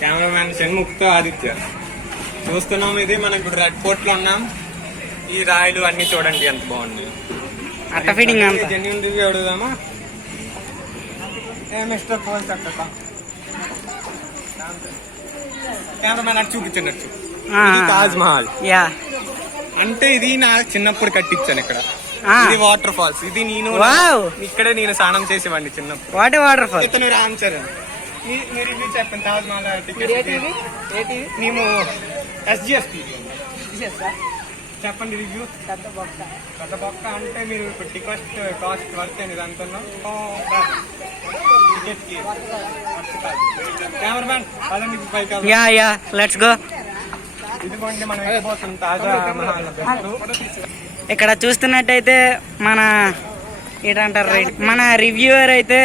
Cameraman షణ్ముఖ్తో Aditya చూస్తున్నాం. ఇది మనం ఇప్పుడు రెడ్ ఫోర్ట్ లో ఉన్నాం. ఈ రాయలు అన్ని చూడండి ఎంత బాగుంది. జెన్యూన్ రివ్యూ అడుగుదామా? మిస్టర్ పోల్ చక్క కెమెరామ్యాన్ అటు చూపించండి. తాజ్ మహల్ అంటే ఇది నా చిన్నప్పుడు కట్టించాను. ఇక్కడ ఇది వాటర్ ఫాల్స్. ఇది నేను ఇక్కడే నేను స్నానం చేసేవాడిని చిన్నప్పుడు. Water falls. ఇతను రామ్ చరణ్. మీరు రివ్యూ చెప్పండి. తాజ్ మహల్ టికెట్ మేము SGST చెప్పండి రివ్యూ. పెద్ద బొక్క అంటే మీరు టికెట్ కాస్ట్ వర్త్ అని అనుకున్నాం. టికెట్ కి కెమెరామ్యాన్ పదండి పైకి. Let's go. ఇదిగోండి మనం వెళ్ళిపోతున్నాం తాజా మహల్. ఇక్కడ చూస్తున్నట్టయితే మన రివ్యూవర్ అయితే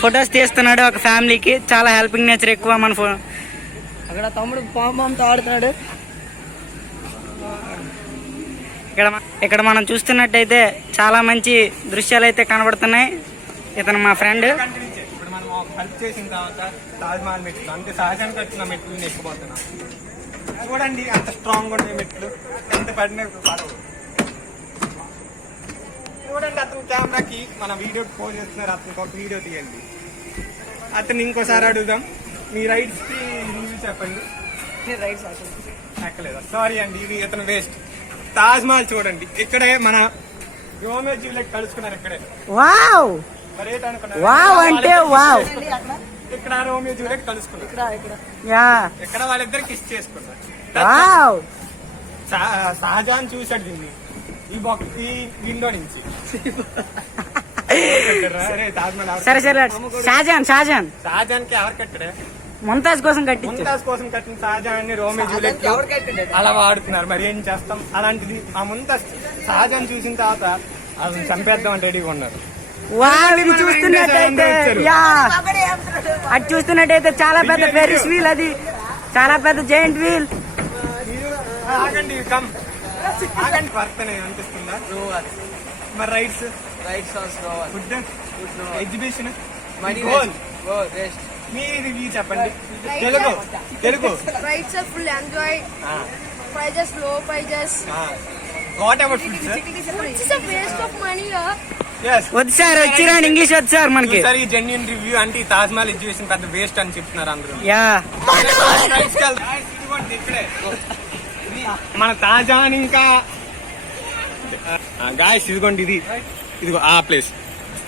ఫొటోస్ తీస్తున్నాడు ఒక ఫ్యామిలీకి. చాలా హెల్పింగ్ నేచర్ ఎక్కువ. మన అక్కడ తమ్ముడు పాంతో ఆడుతున్నాడు. ఇక్కడ మనం చూస్తున్నట్టయితే చాలా మంచి దృశ్యాలు అయితే కనబడుతున్నాయి. ఇతను మా ఫ్రెండ్. ఇప్పుడు మనం హెల్ప్ చేసిన తర్వాత తాజ్ మహల్ మెట్లు అంటే సహజంగా వచ్చిన మెట్లు ఎక్కిపోతున్నాం. చూడండి అంత స్ట్రాంగ్ ఉండే మెట్లు. ఎంత పడిన పడవు. చూడండి అతను కెమెరాకి మన వీడియో ఫోన్ చేస్తున్నారు. అతనికి ఒక వీడియో తీయండి. అతను ఇంకోసారి అడుగుదాం. మీ రైడ్స్ కి రివ్యూ చెప్పండి. ఎక్కలేదా? సారీ అండి. ఇది ఇతను వేస్ట్. తాజ్ మహల్ చూడండి. ఇక్కడే మన రోమియో జూలియట్ కలుసుకున్నారు. ఇక్కడే ఇక్కడ రోమియో జూలియట్ కలుసుకున్నారు. ఇక్కడ వాళ్ళిద్దరు కిస్ చేసుకున్నారు. షాజహాన్ చూశాడు దీన్ని ఈ విండో నుంచి. సరే షాజహాన్ కి ఎవరు కట్టాడే? ముంతాజ్ కోసం కట్టిన షాజహాన్ ని రోమియో జూలియట్ అలా వాడుతున్నారు. మరి ఏం చేస్తాం? అలాంటిది ఆ ముంతాజ్ షాజహాన్ చూసిన తర్వాత అసలు చంపేద్దాం అంటే రెడీగా ఉన్నారు. అది చూస్తున్నట్టయితే చాలా పెద్ద ఫెరిస్ వీల్. అది చాలా పెద్ద జైంట్ వీల్. ఆగండి వర్తనే అనిపిస్తుందా? మరి రైడ్స్ ఫుడ్ ఎగ్జిబిషన్ మీ రివ్యూ చెప్పండి. Telugu rides are full enjoy. Prizes లో prizes. What about food sir? It's a waste of money. వద్దు సార్ వచ్చిరండి. ఇంగ్లీష్ వచ్చు సార్ మనకి. సరే జెన్యూన్ రివ్యూ అంటే తాజ్ మహల్ ఎగ్జిబిషన్ పెద్ద వేస్ట్ అని చెప్తున్నారు అందరూ. ఇక్కడే మన తాజాన్ ఇంకా గాయస్ ఇదిగోండి. ఇదిగో ఆ ప్లేస్.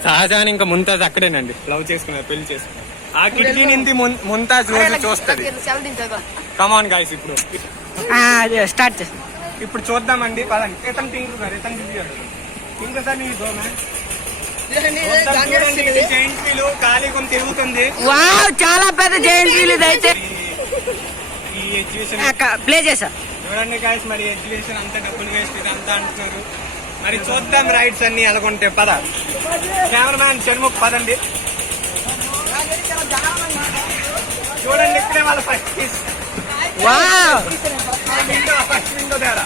షాజహాన్ ఇంకా ముంతాజ్ అక్కడేనండి లవ్ చేసుకున్నారు, పెళ్లి చేసుకున్నారు. ఆ కిటికీ నుంచి ముంతాజ్ రోజు చూస్తుంది. కమాన్ గాయస్ ఇప్పుడు స్టార్ట్. ఇప్పుడు చూద్దామండి. పదండి. ఇతను తింటున్నారు. ఇంకోసారి నీ జైంట్ వీల్ ఖాళీ కొంత తిరుగుతుంది. చాలా పెద్ద జైంట్ వీల్ ఇది అయితే. ఈ ఎగ్జిబిషన్ ప్లే చేసా చూడండి గాయస్. మరి ఎగ్జిబిషన్ అంతా డబ్బులు వేస్ట్ ఇది అంతా అంటున్నారు. మరి చూద్దాం రైడ్స్ అన్ని ఎలాగుంటే. పద కెమెరామ్యాన్ షణ్ముఖ్ పదండి. చూడండి ఇక్కడే వాళ్ళ ఫస్ట్ విండో ద్వారా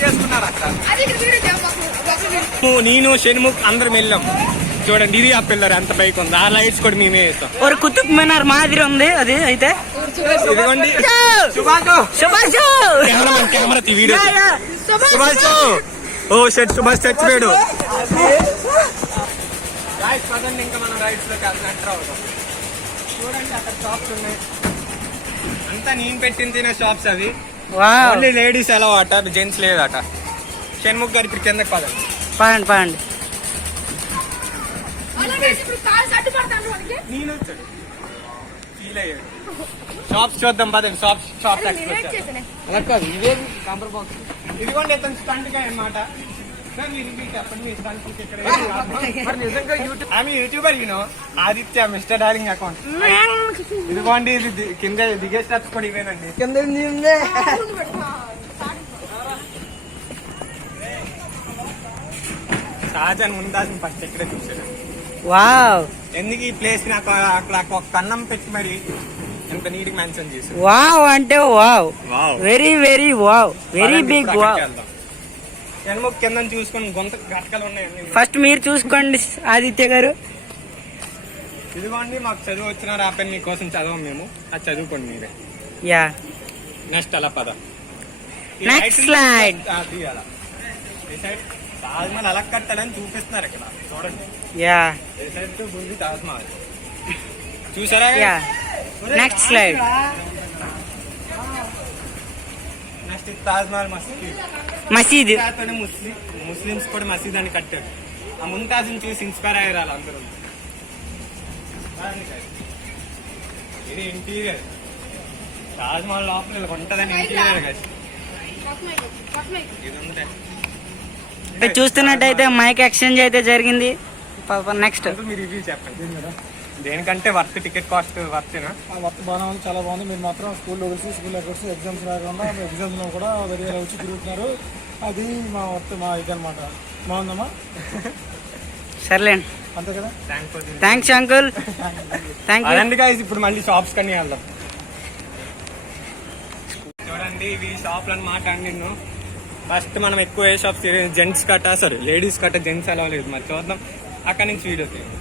చేసుకున్నారు. అక్కడ నేను షణ్ముఖ్ అందరం వెళ్ళాం. చూడండి ఇది ఆ పిల్లర్ ఎంత బైక్ ఉంది. ఆ లైట్స్ కూడా మేమే వేస్తాం. ఒక కుతుబ్ మినార్ మాదిరి ఉంది అది అయితే. ఇదిగోండి కెమెరా వీడియో. సుభాష్ ఓ షెట్ సుభాష్ చచ్చిపోయాడు. పదండి ఇంకా మనం రైడ్స్ లోకి ఎంటర్ అవుతాం. చూడండి అక్కడ షాప్స్ ఉన్నాయి. అంతా నేను పెట్టిన తినే షాప్స్ అవి. ఓన్లీ లేడీస్ ఎలా అట, జెంట్స్ లేదట. షణ్ముఖ్ గారు ఇప్పుడు కిందకి పదండి. నేను వచ్చాడు ఫీల్ అయ్యాడు. షాప్స్ చూద్దాం పదండి. షాప్స్ ఇదిగోండి ఇతను స్టంట్ గా అన్నమాట. ఆమె YouTuber Aditya mister darling account. ఇదిగోండి ఇది కింద దిగే స్టెప్స్ కూడా ఇవేనండి. షాజహాన్ ముంతాజ్ ఫస్ట్ ఇక్కడే చూసాడు. ఎందుకు ఈ ప్లేస్ నాకు అక్కడ ఒక కన్నం పెట్టి మరి ఎంత నీట్ గా మెన్షన్ చేశారు. అంటే very very very big. Shanmukh కింద చూసుకొని గొంత గట్టకలు ఉన్నాయి. ఫస్ట్ మీరు చూసుకోండి ఆదిత్య గారు. ఇదిగోండి మాకు చదువు వచ్చిన రాపని మీకోసం చదవం మేము, అది చదువుకోండి మీరే. యా నెక్స్ట్ అలా పద. Next slide. తీయాల ఈ సైడ్ తాజ్మహల్ అలా కట్టాలని చూపిస్తున్నారు ఇక్కడ చూడండి. యా ఈ సైడ్ ఉంది తాజ్మహల్ చూసారా? Yeah next slide. Next Taj Mahal మసీద్. ముస్లిమ్స్ కూడా మసీద్ అని కట్టారు. ఆ ముంతాజ్ని చూసి ఇన్స్పైర్ అయ్యారు అందరూ. ఇది ఇంటీరియర్ తాజ్మహల్ లోపల ఇలా ఉంటదని ఇంటీరియర్ కదా. ఇది ఉంది. ఇక్కడ చూస్తున్నట్టయితే మైక్ ఎక్స్చేంజ్ అయితే జరిగింది. నెక్స్ట్ మీరు రివ్యూ చెప్పండి. దేనికంటే వర్త్, టికెట్ కాస్ట్ వర్తేనా? వర్త్ బాగానే ఉంది, చాలా బాగుంది. మీరు మాత్రం స్కూల్లో కలిసి స్కూల్ ఎక్కడిసి ఎగ్జామ్స్ రాకుండా ఎగ్జామ్స్లో కూడా వేరే వచ్చి తిరుగుతున్నారు. అది మా వర్త్, మా ఇది అనమాట. బాగుందమ్మా? సర్లేండి, అంతే కదా. Thanks uncle. Thank you. అదండి guys, ఇప్పుడు మళ్ళీ షాప్స్ కన్నీ వెళ్దాం. చూడండి ఇవి షాప్లు అనమాట. నిన్ను ఫస్ట్ మనం ఎక్కువ ఏ షాప్స్ జెంట్స్ కట్ట, సారీ లేడీస్ కట్ట, జెంట్స్ అలా లేదు. మరి చూద్దాం అక్కడి నుంచి వీడియో తీయండి.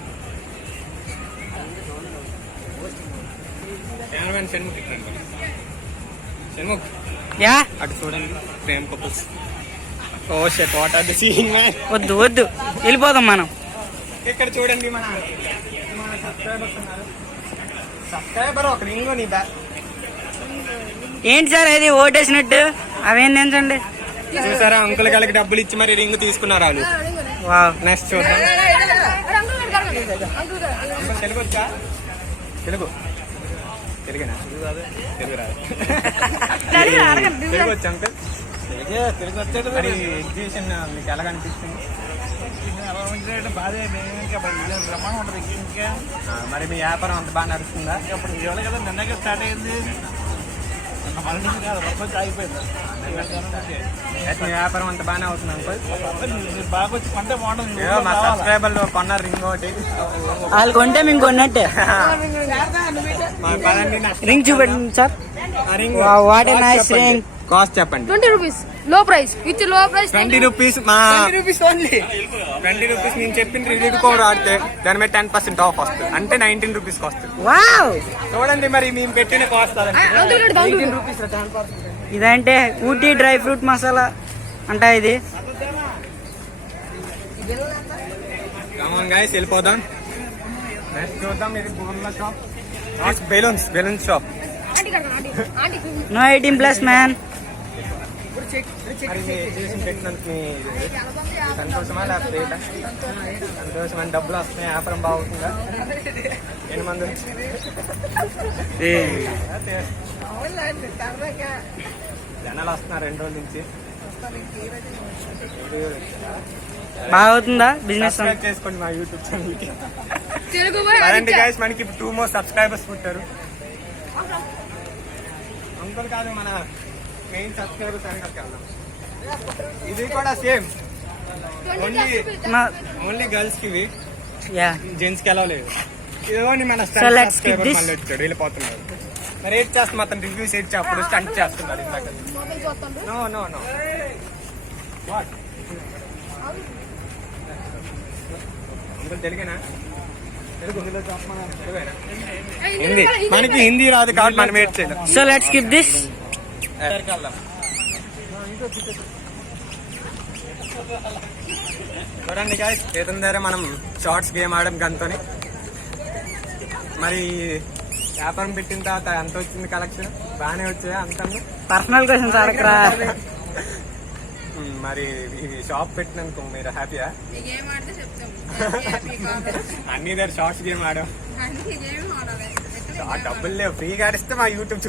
కెమెరామెన్ షణ్ముఖ్ ఇక్కడ. షణ్ముఖ్ యా అటు చూడండి, Prem couples. Oh shut, what are the scene man. వద్దు వద్దు, వెళ్ళిపోదాం మనం. ఇక్కడ చూడండి మన సబ్స్క్రైబర్స్ ఉన్నారు. సబ్స్క్రైబర్ ఒక రింగ్ నీ బ్యాక్. ఏంటి సార్ అది ఓటేసినట్టు? అవేం తెంచండి. చూసారా, అంకుల్ గారికి డబ్బులు ఇచ్చి మరి రింగ్ తీసుకున్నారు వాళ్ళు. వావ్. నెక్స్ట్ చూద్దాం. అంకుల్ తెలుగు వచ్చా? తెలుగు తెలుగునా? తెలుగు రాదు. తెలుగు వచ్చా అంకుల్? తెలుగు వచ్చేది. మరి ఎగ్జిబిషన్ మీకు ఎలా కనిపిస్తుంది? మరి మీ వ్యాపారం అంత బాగా నడుస్తుందా? కదా నిన్నగా స్టార్ట్ అయింది, ఆగిపోయింది. మీ వ్యాపారం అంత బాగానే అవుతుంది అంకుల్? బాగా వచ్చి కొంటే బాగుంటుంది. ఏదో మా సబ్స్క్రైబర్లు కొన్నారు రింగ్ ఒకటి. వాళ్ళు కొంటే మేము కొన్నట్టే. పదండి రింగ్ చూపెట్టండి sir. Ring what a nice ring. Cost చెప్పండి. 20 rupees. Low price. With low price. 20 rupees. మా 20 rupees నేను చెప్పిన రివ్యూ కోడ్ ఆడితే దాని మీద 10% ఆఫ్ వస్తుంది. అంటే 19 rupees వస్తుంది. వావ్. చూడండి మరి మేము పెట్టిన కాస్ట్ ఇదంటే ఊటీ డ్రై ఫ్రూట్ మసాలా అంట ఇది. కమాన్ గైస్, వెళ్ళిపోదాం. నెక్స్ట్ చూద్దాం. ఇది బోర్ల shop, balloons shop. No 18+ man. మరి మీ ఎగ్జిబిషన్ పెట్టినందుకు మీ సంతోషమా లేకపోతే సంతోషం అని డబ్బులు వస్తున్నాయి, వ్యాపారం బాగుంటుందా? ఎన్ని మంది జనాలు వస్తున్నారు 2 రోజుల నుంచి. బాగా అవుతుందా బిజినెస్? సబ్స్క్రైబ్ చేసుకోండి మా యూట్యూబ్ ఛానల్కి. తెలుగు గైస్, మనకి ఇప్పుడు 2 more సబ్స్క్రైబర్స్ పుట్టారు. అంకుల్ కాదు, మన మెయిన్ సబ్స్క్రైబర్స్ అని వెళ్దాం. ఇది కూడా సేమ్, ఓన్లీ గర్ల్స్ కి. ఇవి యా జెంట్స్ కి ఎలా లేదు. ఇదిగోండి మన So let's skip this. మళ్ళీ వచ్చాడు, వెళ్ళిపోతున్నాడు. మరి ఏడ్ చేస్తాం, అతను రివ్యూస్ ఏడ్ అప్పుడు స్టంట్ చేస్తున్నాడు ఇందాక. No no no what uncle తెలుగేనా? హిందీ. మనకి హిందీ రాదు కాబట్టి మనం వెయిట్ చేయలేం. So let's skip this. చూడండి గాయ్స్, ఏదైనా దగ్గర మనం షార్ట్స్ గేమ్ ఆడడం గంతోని. మరి వ్యాపారం పెట్టిన తర్వాత ఎంత వచ్చింది కలెక్షన్? బాగానే వచ్చాయా అంత? పర్సనల్ క్వశ్చన్స్ అడగరా. మరి ఇది షాప్ పెట్టినందుకు మీరు హ్యాపీయా? అన్ని దగ్గర షార్ట్స్ గేమ్ ఆడాం. డబ్బులు లేవు, ఫ్రీగా ఆడిస్తే మా యూట్యూబ్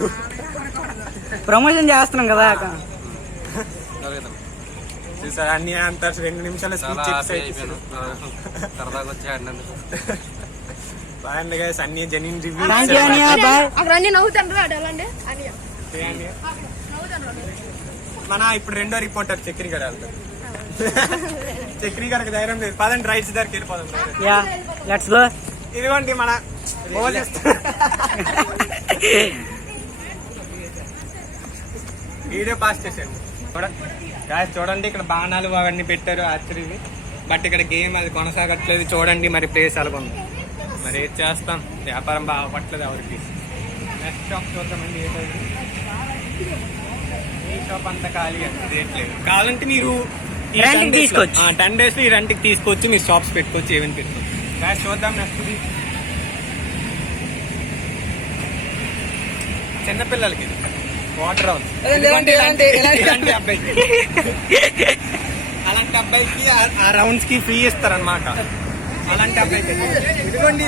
ప్రమోషన్ చేస్తున్నాం కదా. చూసారు అన్ని అంత 2 నిమిషాలు బాగుంది గైస్. అన్ని జెన్యూన్ రివ్యూస్. థ్యాంక్ యూ అనియా, బాయ్. అక్కడ అన్ని నవ్వుతాండ్రా అడలండి అనియా. మన ఇప్పుడు 2వ రిపోర్టర్ చక్రి గారు వెళ్తారు. చక్రి గారికి ధైర్యం లేదు. పదండి రైట్స్ దగ్గరికి వెళ్ళిపోదాం. Yeah let's go. ఇదిగోండి మన వీడియో పాస్ చేసేయండి. చూడండి ఇక్కడ బాణాలు అవన్నీ పెట్టారు ఆశ్చర్యం. బట్ ఇక్కడ గేమ్ అది కొనసాగట్లేదు. చూడండి మరి ప్లేస్ అలాగ ఉంది. మరి ఏం చేస్తాం, వ్యాపారం బాగా పట్టలేదు ఎవరికి. నెక్స్ట్ షాప్ చూద్దామండి. ఈ షాప్ అంతా ఖాళీ అంత రేట్లేదు. కావాలంటే మీరు రెంట్కి తీసుకోవచ్చు. 10 days ఈ రెంట్కి తీసుకోవచ్చు, మీరు షాప్స్ పెట్టుకోవచ్చు, ఏమైనా పెట్టుకోవచ్చు. గాయస్ చూద్దాం నెక్స్ట్. చిన్నపిల్లలకి వాటర్ హౌస్. ఇలాంటి అబ్బాయికి అలాంటి అబ్బాయికి ఆ రౌండ్స్ కి ఫ్రీ ఇస్తారనమాట. అలాంటి అబ్బాయికి ఇదిగోండి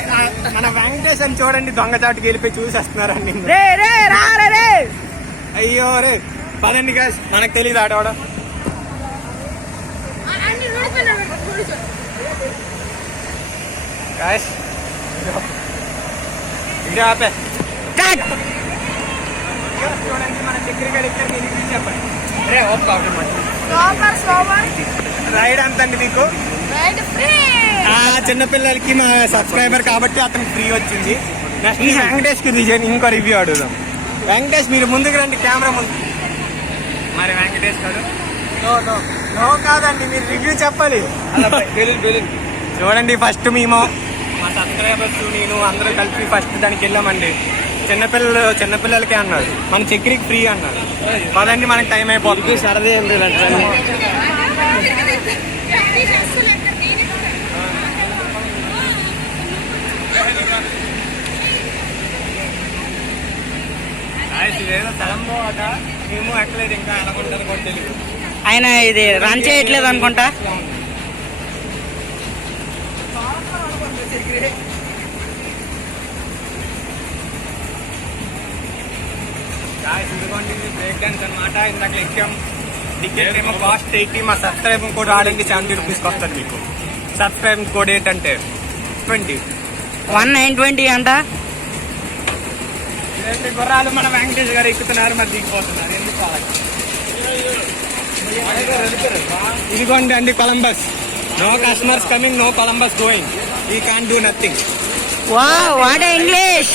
మన వెంకటేష్ అని చూడండి, దొంగచాటుకి వెళ్ళిపోయి చూసేస్తున్నారండి. అయ్యో రే పదండి గాయస్, మనకు తెలియదు ఆడవాడ. గాయస్ ఇది ఆపే చూడండి, మన దగ్గరికి వెళ్తే చెప్పండి. రే రైడ్ అంత అండి మీకు. చిన్నపిల్లలకి మా సబ్స్క్రైబర్ కాబట్టి అతనికి ఫ్రీ వచ్చింది. నెక్స్ట్ వెంకటేష్ కి ఇంకో రివ్యూ అడుగుదాం. వెంకటేష్ మీరు ముందుకు రండి, కెమెరా ముందు. మరి వెంకటేష్ గారు నో కాదండి, మీరు రివ్యూ చెప్పాలి. చూడండి ఫస్ట్ మేము మా సబ్స్క్రైబర్స్ నేను అందరూ కలిపి ఫస్ట్ దానికి వెళ్ళామండి. చిన్నపిల్లలకే అన్నారు, మన చక్రికి ఫ్రీ అన్నారు. పదండి మనకి టైం అయిపోతుంది. సరదే ఇదేదో స్థలంలో అట మేము ఎక్కలేదు, ఇంకా ఎలా ఉంటుంది కూడా తెలియదు. ఆయన ఇది రన్ చేయట్లేదు అనుకుంటా. ఇదిగోండి బ్రేక్ డాన్స్ అనమాట. ఇందాక ఎక్కాం. టికెట్ ఏమో కాస్ట్ 80. మా సబ్స్క్రైబింగ్ కోడ్ ఆడండి 70 రూపీస్కి వస్తుంది మీకు. సబ్స్క్రైబింగ్ కోడ్ ఏంటంటే 20. 1920 అంట. గుర్రాలు మన వెంకటేష్ గారు ఎక్కుతున్నారు, మరి దిగిపోతున్నారు. ఎందుకు ఇదిగోండి అండి Columbus. No customers coming, no Columbus going, we can't do nothing. What English.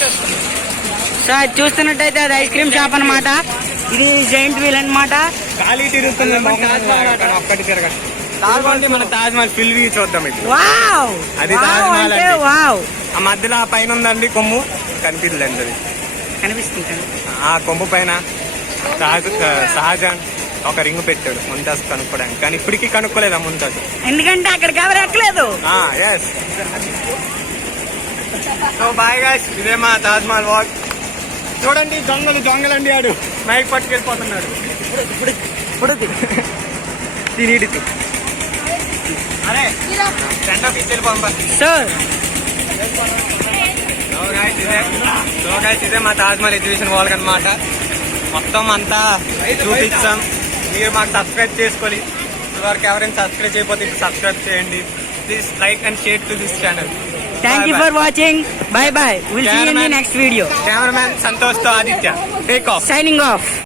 Sir చూస్తున్నట్టయితే అది ఐస్ క్రీమ్ షాప్ అనమాట. ఇది జైంట్ వీల్ అనమాట. ఖాళీ తిరుగుతుంది ఒక్కటి తిరగండి. తాగండి మన తాజ్ మహల్ ఫిల్ వ్యూ చూద్దాం. అది తాజ్ మహల్ అండి. ఆ మధ్యలో ఆ పైన ఉందండి కొమ్ము, కనిపిస్తుందండి. అది కనిపిస్తుంది. ఆ కొమ్ము పైన షాజహాన్ ఒక రింగ్ పెట్టాడు ముంతాజ్ కనుక్కోడానికి, కానీ ఇప్పటికీ కనుక్కోలేదు ఆ ముంతాజ్, ఎందుకంటే అక్కడ కవర్ ఎక్కలేదు. ఎస్. సో బాయ్ గాయ్స్, ఇదే మా తాజ్ మహల్ వాక్. చూడండి దొంగలండి, ఆడు మైక్ పట్టుకెళ్ళిపోతున్నాడు. అరే సెండ్ ఆఫ్ ఇచ్చేళ్ళిపోంబా. సో గైస్ ఇదే మా తాజ్ మహల్ ఎగ్జిబిషన్ వాల్ అనమాట. మొత్తం అంతా చూపించాం. మీరు మాకు సబ్స్క్రైబ్ చేసుకోవాలి. ఇదివరకు ఎవరైనా సబ్స్క్రైబ్ చేయకపోతే ఇప్పుడు సబ్స్క్రైబ్ చేయండి. Please like and share to this channel. Thank you for watching. Bye bye. We'll see you in the next video. Cameraman Santosh to Aditya. Take off. Signing off.